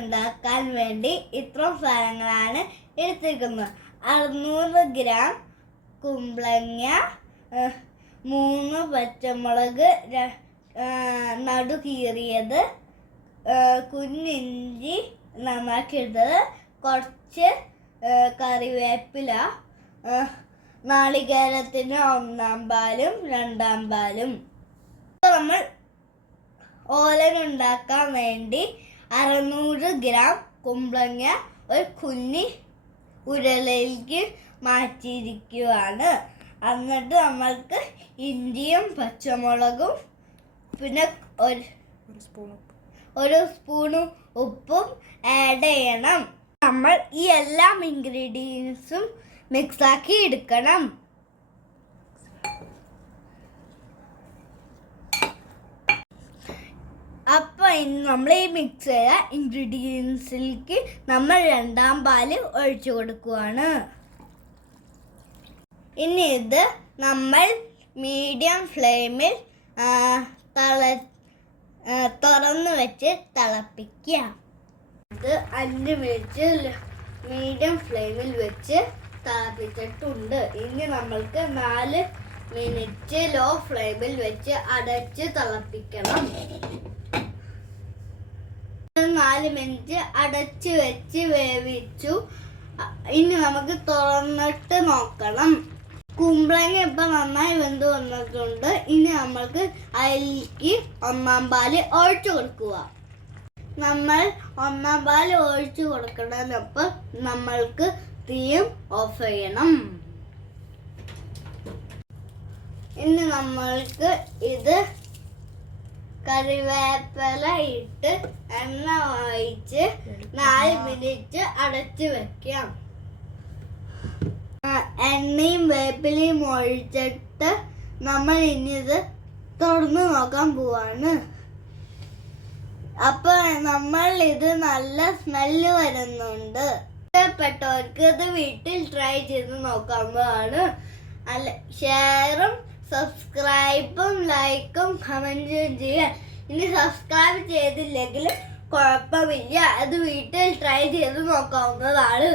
ഉണ്ടാക്കാൻ വേണ്ടി ഇത്രയും സാധനങ്ങളാണ് എടുത്തിരിക്കുന്നത്. 600 ഗ്രാം കുമ്പളങ്ങ, 3 പച്ചമുളക് നടു കീറിയത്, കുഞ്ഞിഞ്ചി നന്നാക്കിയിട്ടത്, കുറച്ച് കറിവേപ്പില, നാളികേരത്തിന് 1-ാം പാലും 2-ാം പാലും. നമ്മൾ ഓലൻ ഉണ്ടാക്കാൻ വേണ്ടി 600 ഗ്രാം കുമ്പളങ്ങ ഒരു കുഞ്ഞി ഉരുളയിലേക്ക് മാറ്റിയിരിക്കുകയാണ്. എന്നിട്ട് നമ്മൾക്ക് ഇഞ്ചിയും പച്ചമുളകും പിന്നെ ഒരു സ്പൂണും ഉപ്പും ആഡ് ചെയ്യണം. നമ്മൾ ഈ എല്ലാ ഇൻഗ്രീഡിയൻസും മിക്സാക്കി എടുക്കണം. അപ്പോൾ നമ്മൾ ഈ മിക്സ് ചെയ്ത ഇൻഗ്രീഡിയൻസിലേക്ക് നമ്മൾ 2-ാം പാല് ഒഴിച്ചു കൊടുക്കുകയാണ്. ഇനി ഇത് നമ്മൾ മീഡിയം ഫ്ലെയിമിൽ തുറന്ന് വെച്ച് തിളപ്പിക്കുക. ഇത് 5 മിനിറ്റ് മീഡിയം ഫ്ലെയിമിൽ വെച്ച് തിളപ്പിച്ചിട്ടുണ്ട്. ഇനി നമ്മൾക്ക് 4 മിനിറ്റ് ലോ ഫ്ലെയിമിൽ വെച്ച് അടച്ച് തിളപ്പിക്കണം. 4 മിനിറ്റ് അടച്ച് വെച്ച് വേവിച്ചു. ഇനി നമുക്ക് തുറന്നിട്ട് നോക്കണം. കുമ്പളങ്ങ ഇപ്പം നന്നായി വെന്ത് വന്നിട്ടുണ്ട്. ഇനി നമ്മൾക്ക് അതിലേക്ക് 1-ാം പാല് ഒഴിച്ചു കൊടുക്കുക. നമ്മൾ 1-ാം പാല് ഒഴിച്ചു കൊടുക്കുന്നതിനൊപ്പം നമ്മൾക്ക് തീയും ഓഫ് ചെയ്യണം. ഇനി നമ്മൾക്ക് ഇത് കറിവേപ്പില ഇട്ട് എണ്ണ ഒഴിച്ച് 4 മിനിറ്റ് അടച്ച് വെക്കാം. എണ്ണയും വേപ്പിലയും ഒഴിച്ചിട്ട് നമ്മൾ ഇനി ഇത് തുറന്ന് നോക്കാൻ പോവാണ്. അപ്പൊ നമ്മൾ ഇത് നല്ല സ്മെല്ല് വരുന്നുണ്ട്. ഇഷ്ടപ്പെട്ടവർക്ക് ഇത് വീട്ടിൽ ട്രൈ ചെയ്ത് നോക്കാവുന്നതാണ്. ഷെയറും സബ്സ്ക്രൈബും ലൈക്കും കമന്റും ചെയ്യാം. ഇനി സബ്സ്ക്രൈബ് ചെയ്തില്ലെങ്കിലും കുഴപ്പമില്ല, അത് വീട്ടിൽ ട്രൈ ചെയ്ത് നോക്കാവുന്നതാണ്.